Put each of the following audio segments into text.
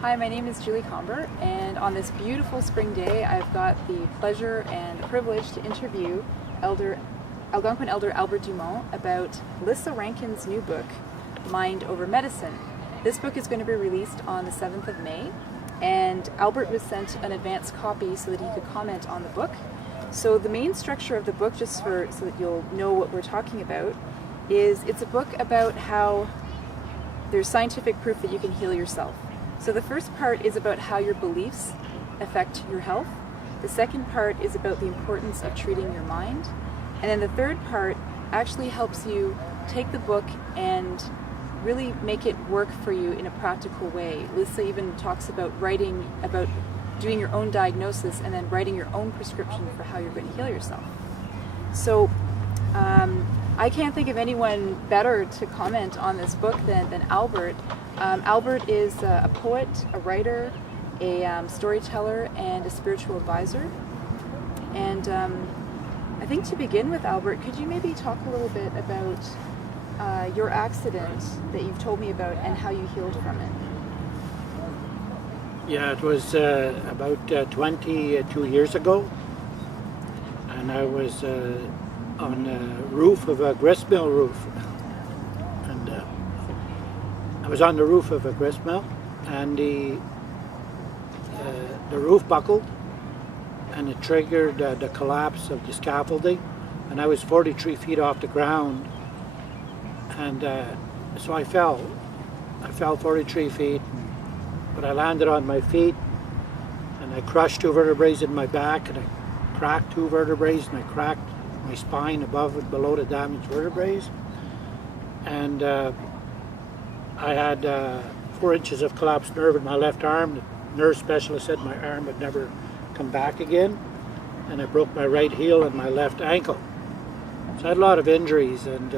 Hi, my name is Julie Comber, and on this beautiful spring day, I've got the pleasure and the privilege to interview Algonquin Elder Albert Dumont about Lissa Rankin's new book, Mind Over Medicine. This book is going to be released on the 7th of May, and Albert was sent an advance copy so that he could comment on the book. So the main structure of the book, just so that you'll know what we're talking about, is it's a book about how there's scientific proof that you can heal yourself. So the first part is about how your beliefs affect your health. The second part is about the importance of treating your mind. And then the third part actually helps you take the book and really make it work for you in a practical way. Lissa even talks about doing your own diagnosis and then writing your own prescription for how you're going to heal yourself. So I can't think of anyone better to comment on this book than Albert. Albert is a poet, a writer, a storyteller, and a spiritual advisor. And I think to begin with, Albert, could you maybe talk a little bit about your accident that you've told me about and how you healed from it? Yeah, it was about 22 years ago, and I was on the roof of a gristmill roof, and I was on the roof of a gristmill, and the roof buckled, and it triggered the collapse of the scaffolding, and I was 43 feet off the ground, and so I fell 43 feet, but I landed on my feet, and I crushed 2 vertebrae in my back, and I cracked 2 vertebrae, and I cracked my spine above and below the damaged vertebrae, and I had 4 inches of collapsed nerve in my left arm. The nerve specialist said my arm would never come back again, and I broke my right heel and my left ankle. So I had a lot of injuries, and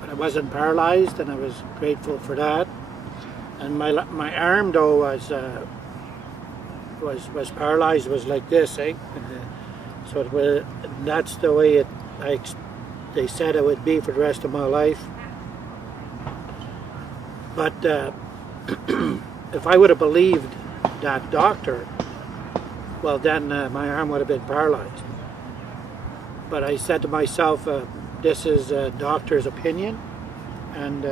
but I wasn't paralyzed, and I was grateful for that. And my arm though was paralyzed. It was like this, eh? So that's the way they said it would be for the rest of my life. But if I would have believed that doctor, well then my arm would have been paralyzed. But I said to myself, this is a doctor's opinion, and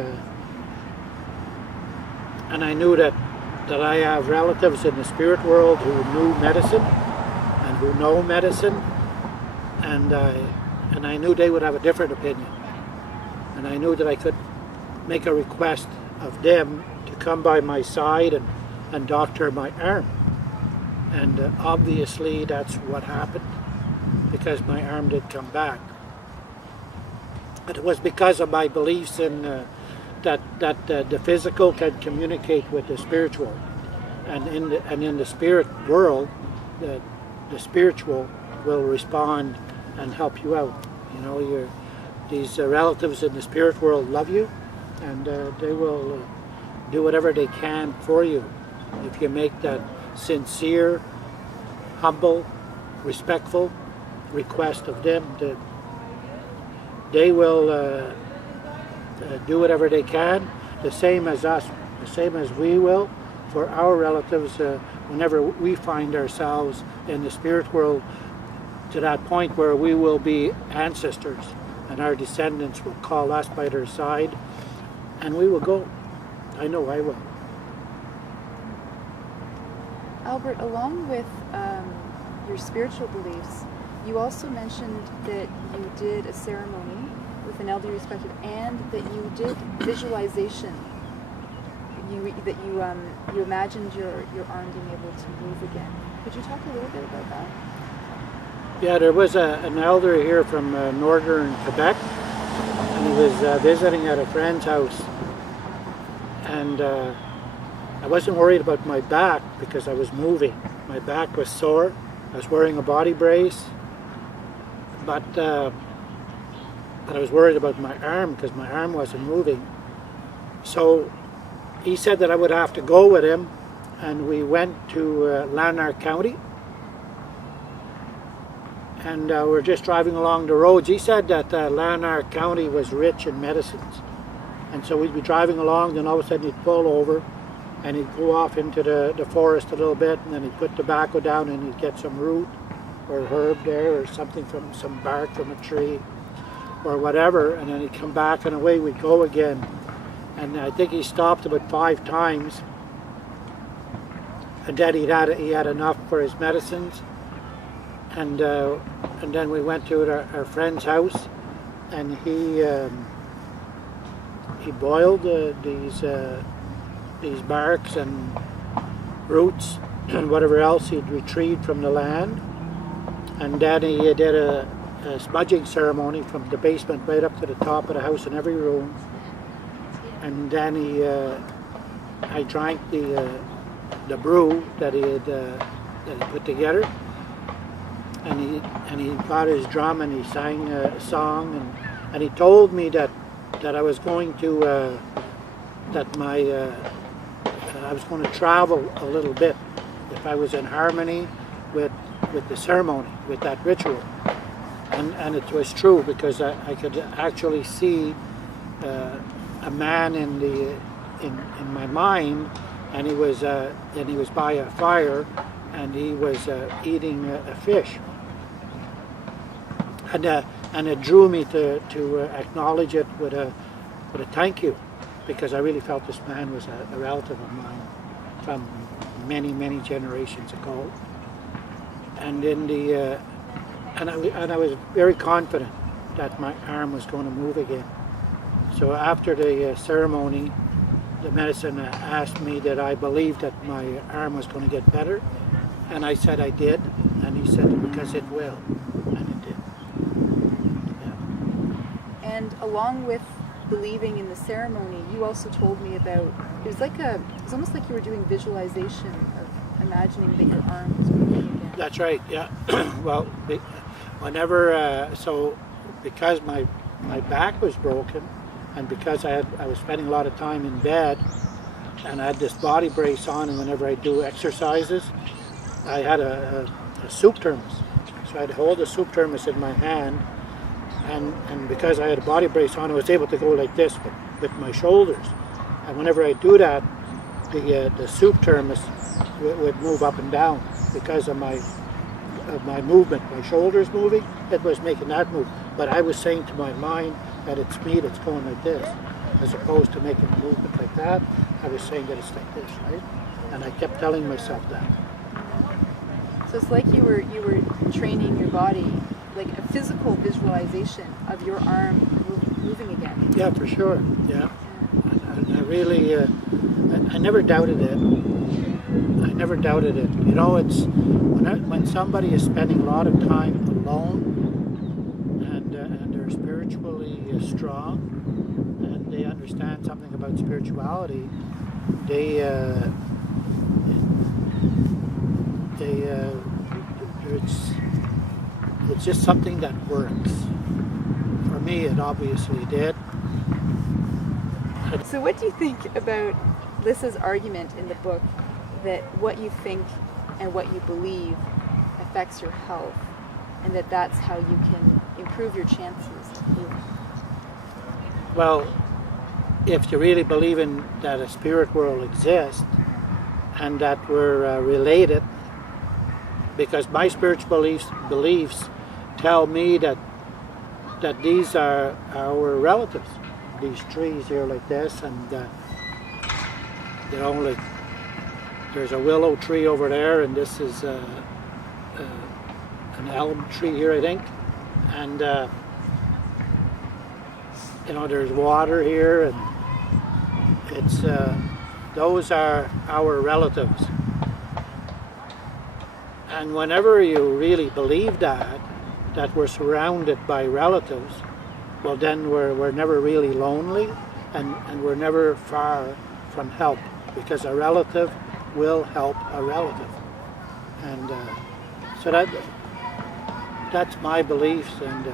I knew that I have relatives in the spirit world who knew medicine and who know medicine, and I knew they would have a different opinion, and I knew that I could make a request of them to come by my side and doctor my arm, and obviously that's what happened, because my arm did come back. But it was because of my beliefs in that the physical can communicate with the spiritual, and in the spirit world, the spiritual will respond and help you out. You know, these relatives in the spirit world love you, and they will do whatever they can for you if you make that sincere, humble, respectful request of them. That they will do whatever they can, the same as us, the same as we will for our relatives whenever we find ourselves in the spirit world to that point where we will be ancestors, and our descendants will call us by their side, and we will go. I know I will. Albert, along with your spiritual beliefs, you also mentioned that you did a ceremony with an elder you respected, and that you did visualization. You imagined your arm being able to move again. Could you talk a little bit about that? Yeah, there was an elder here from northern Quebec, and he was visiting at a friend's house, and I wasn't worried about my back because I was moving. My back was sore. I was wearing a body brace, but I was worried about my arm because my arm wasn't moving. So he said that I would have to go with him, and we went to Lanark County, and we're just driving along the roads. He said that Lanark County was rich in medicines, And so we'd be driving along, then all of a sudden he'd pull over and he'd go off into the forest a little bit, and then he'd put tobacco down and he'd get some root or herb there or something from some bark from a tree or whatever, and then he'd come back and away we'd go again. And I think he stopped about 5 times, and then he had enough for his medicines. And then we went to our friend's house, and he boiled these barks and roots and whatever else he'd retrieved from the land, and then he did a smudging ceremony from the basement right up to the top of the house in every room. And then I drank the brew that he put together, and he got his drum and he sang a song, and he told me that I was going to I was going to travel a little bit if I was in harmony with the ceremony, with that ritual. And it was true, because I could actually see a man in my mind, and he was by a fire, and he was eating a fish, and it drew me to acknowledge it with a thank you, because I really felt this man was a relative of mine from many generations ago. And I was very confident that my arm was going to move again. So after the ceremony, the medicine asked me that I believed that my arm was going to get better, and I said I did, and he said because it will, and it did. Yeah. And along with believing in the ceremony, you also told me about, it was almost like you were doing visualization of imagining that your arm was moving again. That's right, yeah. Well, whenever, so because my back was broken, and because I was spending a lot of time in bed, and I had this body brace on, and whenever I do exercises, I had a soup thermos. So I'd hold the soup thermos in my hand, and because I had a body brace on, I was able to go like this with my shoulders. And whenever I do that, the soup thermos would move up and down because of my movement. My shoulders moving, it was making that move. But I was saying to my mind that it's me that's going like this, as opposed to making a movement like that. I was saying that it's like this, right? And I kept telling myself that. So it's like you were training your body, like a physical visualization of your arm moving again. Yeah, for sure. Yeah, and I really, I never doubted it. I never doubted it. You know, it's when somebody is spending a lot of time alone, and they're spiritually strong, and they understand something about spirituality, it's just something that works. For me, it obviously did. So what do you think about Lissa's argument in the book that what you think and what you believe affects your health, and that's how you can improve your chances of healing? Well, if you really believe in that a spirit world exists and that we're related, because my spiritual beliefs tell me that these are our relatives. These trees here like this, and you know, like there's a willow tree over there, and this is an elm tree here, I think, and you know, there's water here, and it's those are our relatives. And whenever you really believe that we're surrounded by relatives, well, then we're never really lonely, and we're never far from help, because a relative will help a relative. And so that's my beliefs. And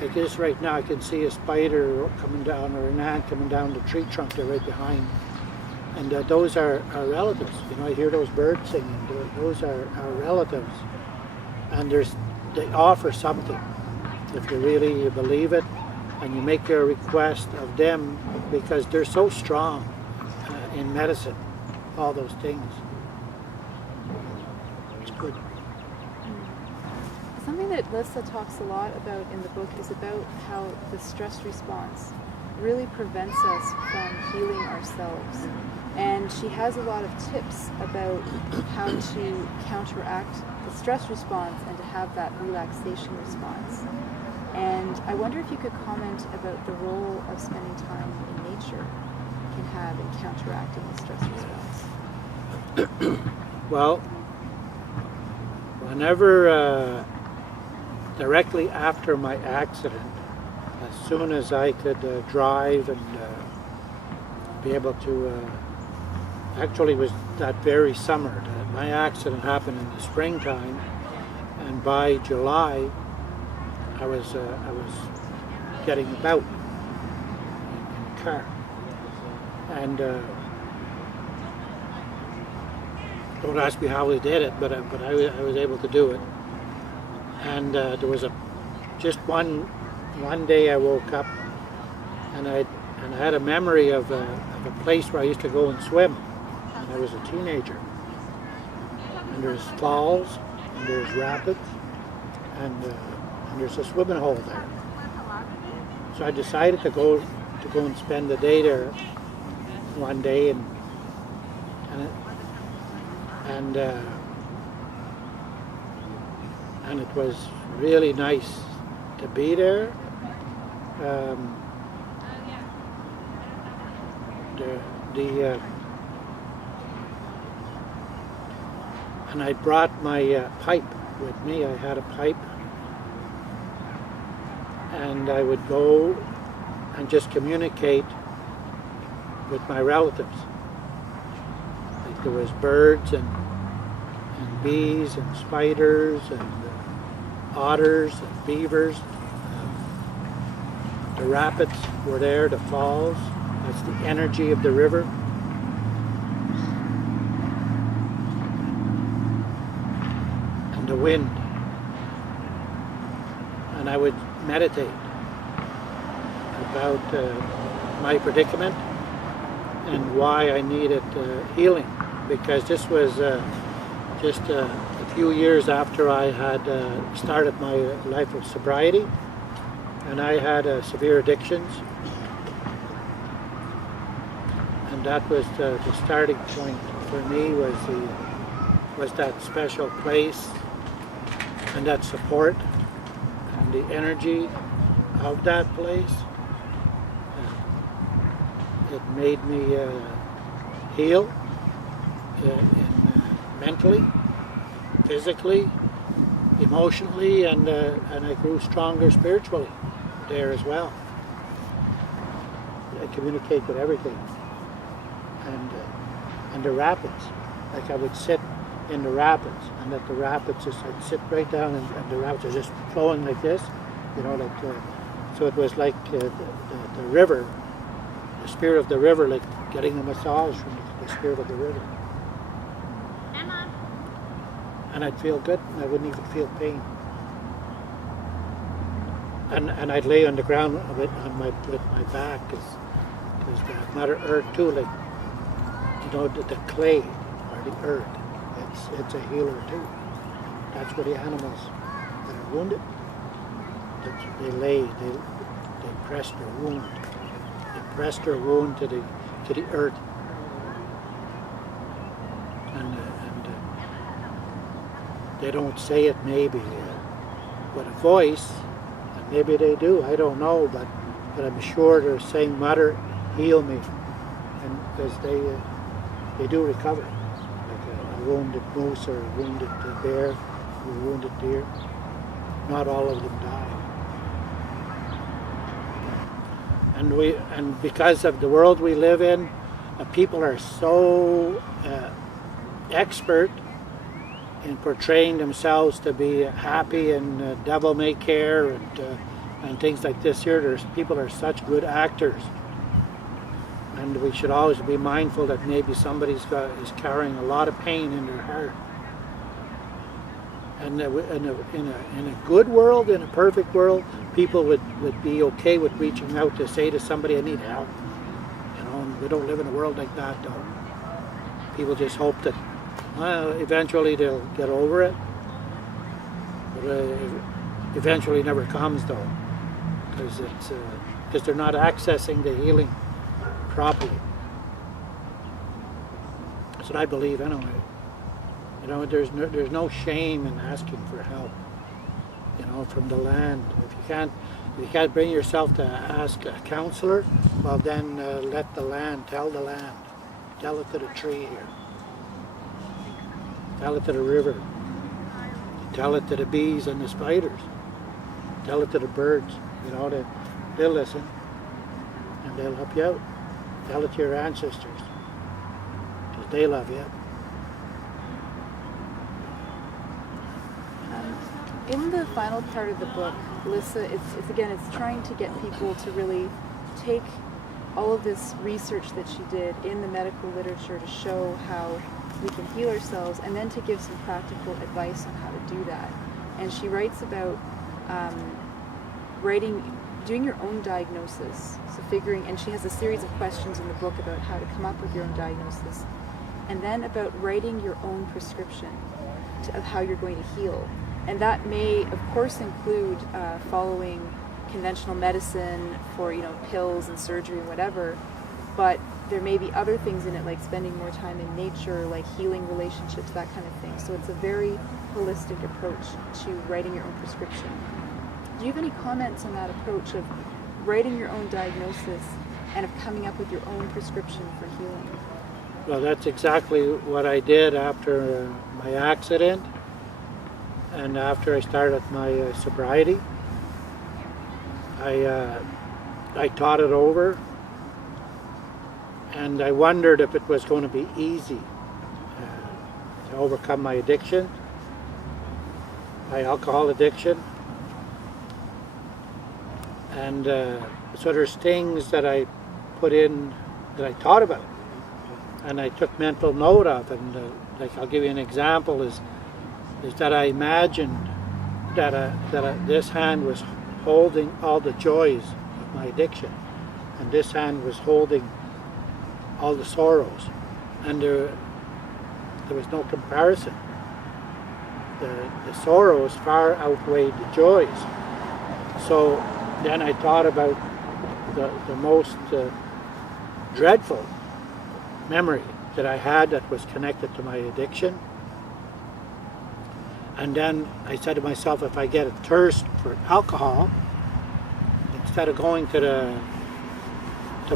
I guess right now I can see a spider coming down, or an ant coming down the tree trunk there right behind. And those are our relatives. You know, I hear those birds singing. Those are our relatives. And they offer something. If you really believe it, and you make your request of them because they're so strong in medicine, all those things. It's good. Something that Lissa talks a lot about in the book is about how the stress response really prevents us from healing ourselves. And she has a lot of tips about how to counteract the stress response and to have that relaxation response. And I wonder if you could comment about the role of spending time in nature can have in counteracting the stress response. Well, whenever, directly after my accident, as soon as I could drive and be able to, actually it was that very summer. My accident happened in the springtime, and by July I was getting about in a car, and don't ask me how we did it, but I was able to do it. And there was just one day I woke up, and I had a memory of a place where I used to go and swim when I was a teenager. And there's falls, and there's rapids, and there's a swimming hole there. So I decided to go and spend the day there one day, and it was really nice to be there. And I brought my pipe with me. I had a pipe, and I would go and just communicate with my relatives. Like there was birds and bees and spiders and otters and beavers. The rapids were there, the falls. That's the energy of the river. And the wind. And I would meditate about my predicament and why I needed healing, because this was just a few years after I had started my life of sobriety, and I had severe addictions, and that was the starting point for me, was that special place and that support and the energy of that place. It made me heal mentally, physically, emotionally, and I grew stronger spiritually there as well. I communicate with everything. And the rapids, like I would sit in the rapids, and at the rapids, I'd sit right down, and the rapids are just flowing like this, like. So it was like the river, the spirit of the river, like getting a massage from the spirit of the river. Emma. And I'd feel good, and I wouldn't even feel pain. And I'd lay on the ground with my back, because the Mother Earth too, like, the clay or the earth, it's a healer too. That's where the animals that are wounded, they press their wound. They press their wound to the earth. And they don't say it maybe with a voice, and maybe they do, I don't know, but I'm sure they're saying, Mother, heal me, and because they do recover, like a wounded moose or a wounded bear or a wounded deer. Not all of them die. And because of the world we live in, people are so expert in portraying themselves to be happy and devil may care and things like this here. People are such good actors, and we should always be mindful that maybe somebody's is carrying a lot of pain in their heart. And in a good world, in a perfect world, people would be okay with reaching out to say to somebody, I need help. You know, and we don't live in a world like that, though. People just hope that, well, eventually they'll get over it. But eventually never comes, though, because they're not accessing the healing properly. That's what I believe, anyway. You know, there's no shame in asking for help. You know, from the land. If you can't bring yourself to ask a counselor, well then let the land, tell it to the tree here, tell it to the river, tell it to the bees and the spiders, tell it to the birds. You know, they'll listen and they'll help you out. Tell it to your ancestors because they love you. In the final part of the book, Lissa, it's trying to get people to really take all of this research that she did in the medical literature to show how we can heal ourselves, and then to give some practical advice on how to do that. And she writes about doing your own diagnosis. And she has a series of questions in the book about how to come up with your own diagnosis, and then about writing your own prescription of how you're going to heal. And that may, of course, include following conventional medicine for, pills and surgery and whatever, but there may be other things in it, like spending more time in nature, like healing relationships, that kind of thing. So it's a very holistic approach to writing your own prescription. Do you have any comments on that approach of writing your own diagnosis and of coming up with your own prescription for healing? Well, that's exactly what I did after my accident. And after I started my sobriety, I thought it over, and I wondered if it was going to be easy to overcome my addiction, my alcohol addiction. And so there's things that I put in that I thought about, and I took mental note of, and I'll give you an example is that I imagined that this hand was holding all the joys of my addiction, and this hand was holding all the sorrows, and there was no comparison. The sorrows far outweighed the joys. So then I thought about the most dreadful memory that I had that was connected to my addiction. And then I said to myself, if I get a thirst for alcohol, instead of going to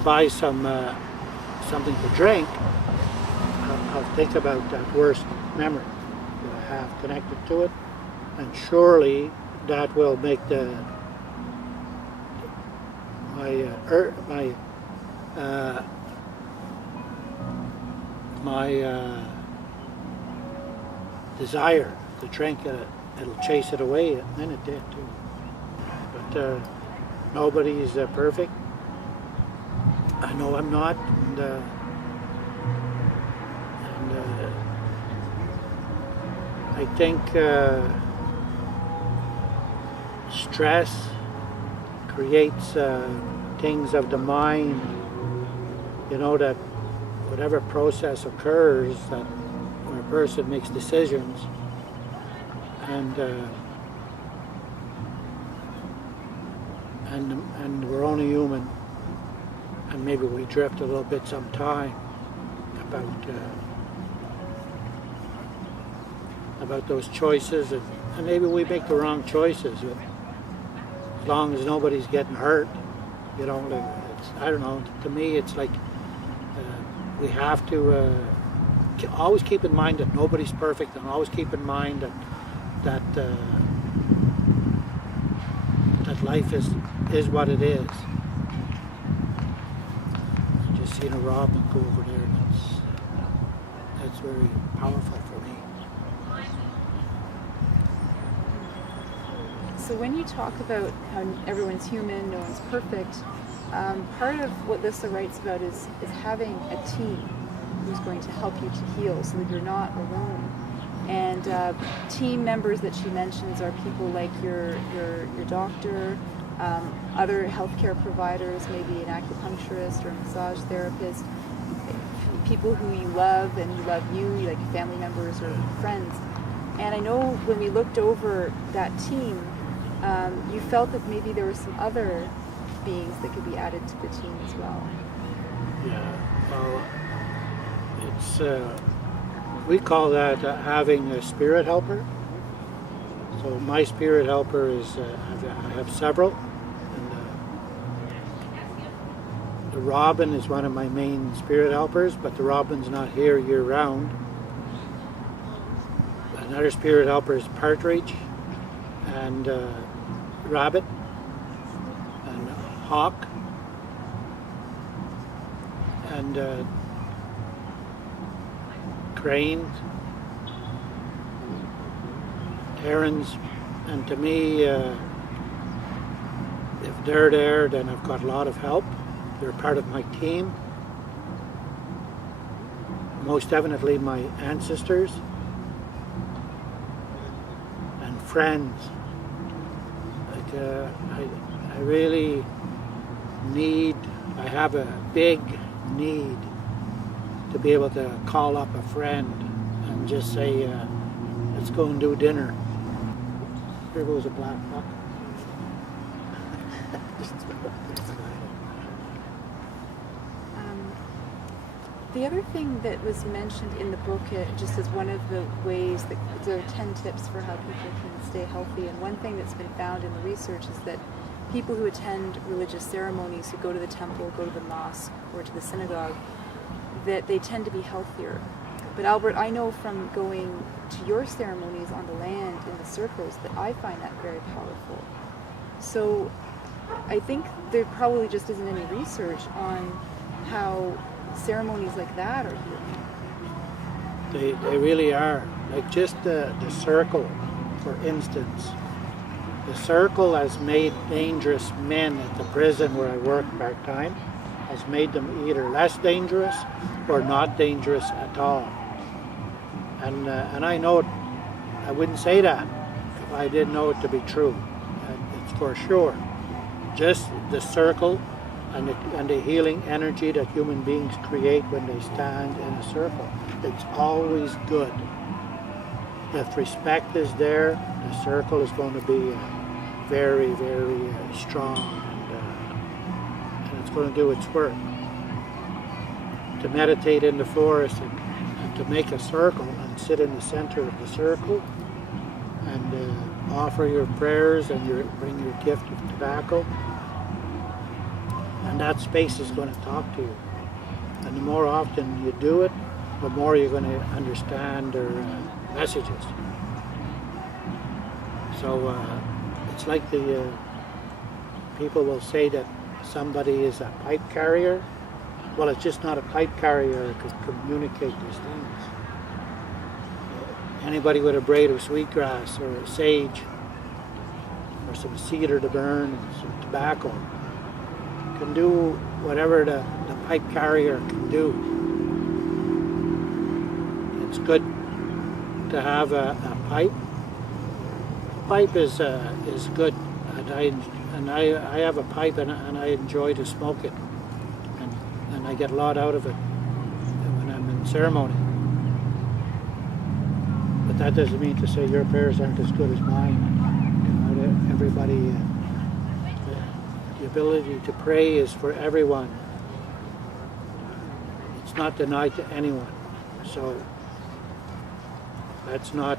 buy something to drink, I'll think about that worst memory that I have connected to it, and surely that will make my desire to drink it'll chase it away, and then it did too. But nobody's perfect. I know I'm not, and I think stress creates things of the mind, that whatever process occurs, that when a person makes decisions, and we're only human, and maybe we drift a little bit sometime about those choices, and maybe we make the wrong choices, but as long as nobody's getting hurt, I don't know, to me it's like we have to always keep in mind that nobody's perfect, and always keep in mind that life is what it is. I just seen a robin go over there, and that's very powerful for me. So when you talk about how everyone's human, no one's perfect, part of what Lissa writes about is having a team who's going to help you to heal so that you're not alone. And team members that she mentions are people like your doctor, other healthcare providers, maybe an acupuncturist or a massage therapist, people who you love and who love you, like family members or friends. And I know when we looked over that team, you felt that maybe there were some other beings that could be added to the team as well. Yeah, well, it's we call that having a spirit helper. So my spirit helper is I have several. And, the robin is one of my main spirit helpers, but the robin's not here year round. Another spirit helper is partridge and rabbit and hawk and cranes, herons, and to me, if they're there, then I've got a lot of help. They're part of my team. Most definitely my ancestors and friends. Like, I really need, I have a big need to be able to call up a friend and just say, let's go and do dinner. Here goes a black buck. The other thing that was mentioned in the book, just as one of the ways that there are 10 tips for how people can stay healthy, and one thing that's been found in the research is that people who attend religious ceremonies, who go to the temple, go to the mosque, or to the synagogue, that they tend to be healthier. But Albert, I know from going to your ceremonies on the land in the circles that I find that very powerful. So I think there probably just isn't any research on how ceremonies like that are healing. They really are. Like just the circle, for instance. The circle has made dangerous men at the prison where I work part-time, has made them either less dangerous or not dangerous at all. And I know it, I wouldn't say that if I didn't know it to be true. It's for sure. Just the circle and the healing energy that human beings create when they stand in a circle. It's always good. If respect is there, the circle is going to be very, very strong, and it's going to do its work. To meditate in the forest and to make a circle and sit in the center of the circle and offer your prayers and bring your gift of tobacco, and that space is going to talk to you. And the more often you do it, the more you're going to understand their messages. So it's like the people will say that somebody is a pipe carrier. Well, it's just not a pipe carrier that can communicate these things. Anybody with a braid of sweetgrass or sage or some cedar to burn and some tobacco can do whatever the pipe carrier can do. It's good to have a pipe. A pipe is good, and I have a pipe and I enjoy to smoke it, and I get a lot out of it when I'm in ceremony. But that doesn't mean to say your prayers aren't as good as mine. You know, everybody. The ability to pray is for everyone. It's not denied to anyone. So that's not.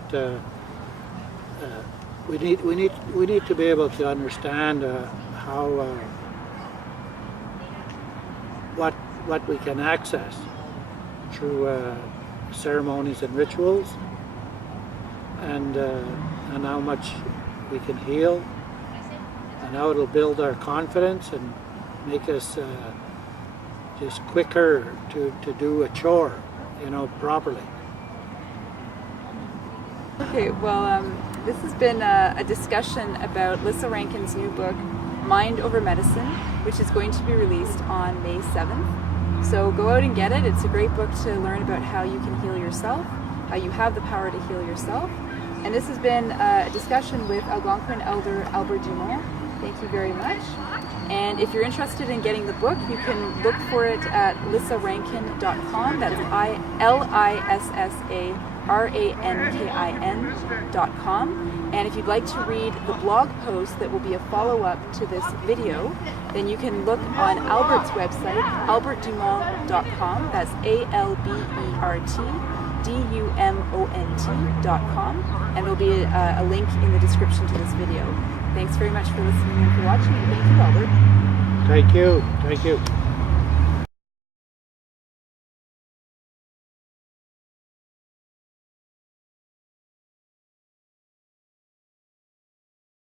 We need to be able to understand how what we can access through ceremonies and rituals, and how much we can heal. And how it'll build our confidence and make us just quicker to do a chore, properly. Okay, well, this has been a discussion about Lissa Rankin's new book, Mind Over Medicine, which is going to be released on May 7th. So go out and get it. It's a great book to learn about how you can heal yourself how you have the power to heal yourself. And this has been a discussion with Algonquin Elder Albert Dumont. Thank you very much. And if you're interested in getting the book, you can look for it at lissarankin.com. That is LISSARANKIN.com. And if you'd like to read the blog post that will be a follow-up to this video, then you can look on Albert's website, albertdumont.com. That's ALBERTDUMONT.com. And there'll be a link in the description to this video. Thanks very much for listening and for watching. Thank you, Albert. Thank you. Thank you.